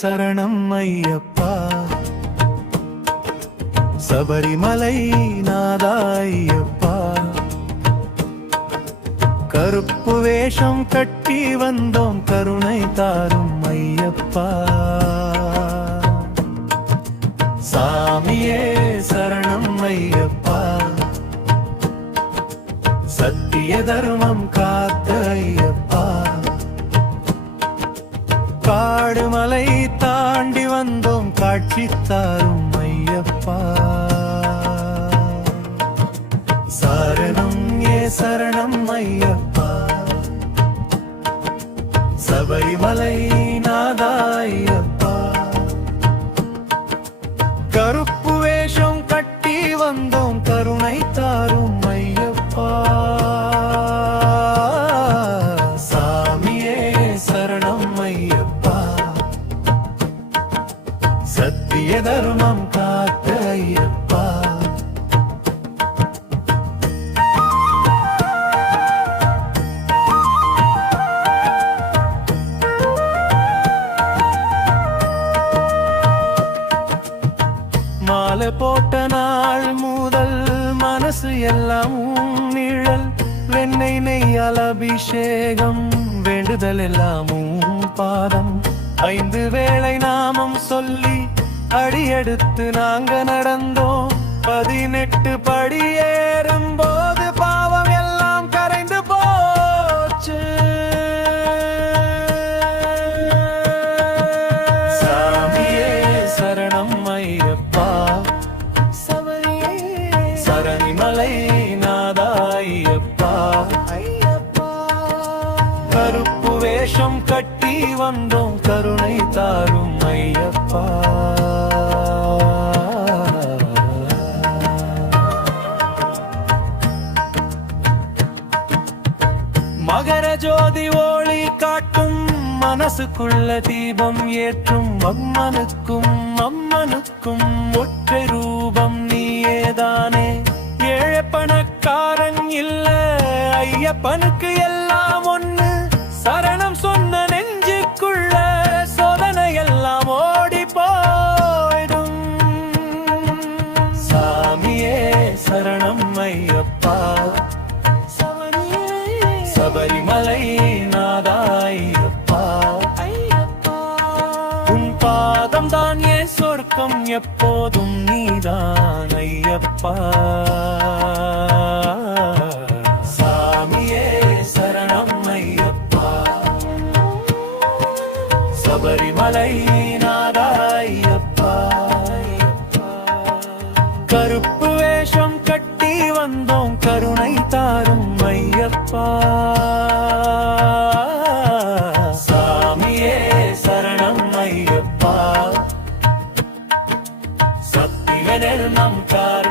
சரணம் ஐயப்பா சபரிமலை நாதா ஐயப்பா கருப்பு வேஷம் கட்டி வந்தோம் கருணை தாரும் ஐயப்பா சாமியே சரணம் ஐயப்பா சத்திய தர்மம் காத்த ஐயப்பா காடு மலை தாண்டி வந்தோம் காட்சி தாரும் ஐயப்பா சரணம் சரணம் ஐயப்பா சபரிமலை நாதா ஐயப்பா கருப்பு வேஷம் கட்டி வந்தோம் கருணை தாரும் ஐயப்பா சாமியே சரணம் ஐயப்பா சத்திய தர்மம் காத்த ஐயப்பா மாலை போட்ட நாள் முதல் மனசு எல்லாம் நிழல் வெண்ணெய் நெய்யால் அபிஷேகம் வேண்டுதல் எல்லாமும் பாதம் 5 வேளை நாமம் சொல்லி அடியெடுத்து நாங்க நடந்தோம் 18 படி ஏறும் போது பாவம் எல்லாம் கரைந்து போச்சு சாமியே சரணம் ஐயப்பா சபரிமலை நாதா ஐயப்பா கருப்பு வேஷம் கட்டி வந்தோம் கருணை தாரும் ஐயப்பா மகர ஜோதி ஒளி காட்டும் மனசுக்குள்ள தீபம் ஏற்றும் அம்மனுக்கும் ஒற்றை ரூபம் நீயேதானே ஏழை பணக்காரன் இல்ல ஐயப்பனுக்கு எல்லாம் ஒண்ணு சரணம் சொன்ன நெஞ்சுக்குள்ள சோதனை எல்லாம் ஓடி போயிடும் சாமியே சரணம் ஐயப்பா சபரிமலை நாதா ஐயப்பா உன் பாதம் தான் ஏன் சொர்க்கம் எப்போதும் நீதான் ஐயப்பா சாமியே சரணம் ஐயப்பா சபரிமலை நாதா ஐயப்பா கருப்பு வேஷம் கட்டி வந்தோம் கருணை தாரும் ஐயப்பா சாமியே சரணம் ஐயப்பா சத்திய தர்மம் காரும்